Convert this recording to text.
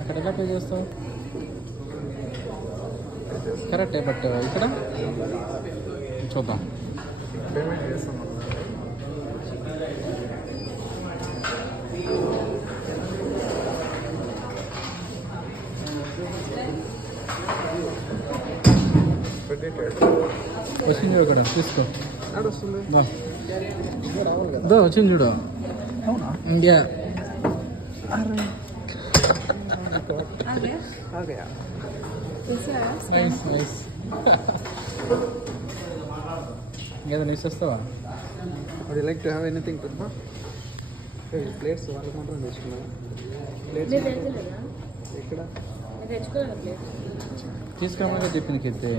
అక్కడ ఎలా పే చేస్తావు? కరెక్టే, బట్ ఇక్కడ చూద్దాం. పేమెంట్ చేస్తాం. వచ్చింది చూడు ఇక్కడ, తీసుకో. వస్తుంది వచ్చింది చూడు. అవునా? India nice nice. ఇంకేదో నెక్స్ట్ వస్తావా? Would you like to have anything to do? Plates వాళ్ళకి మాత్రం తెచ్చుకున్నాను. ప్లేట్స్ ఎక్కడ తీసుకురామని చెప్పింది కెత్తే.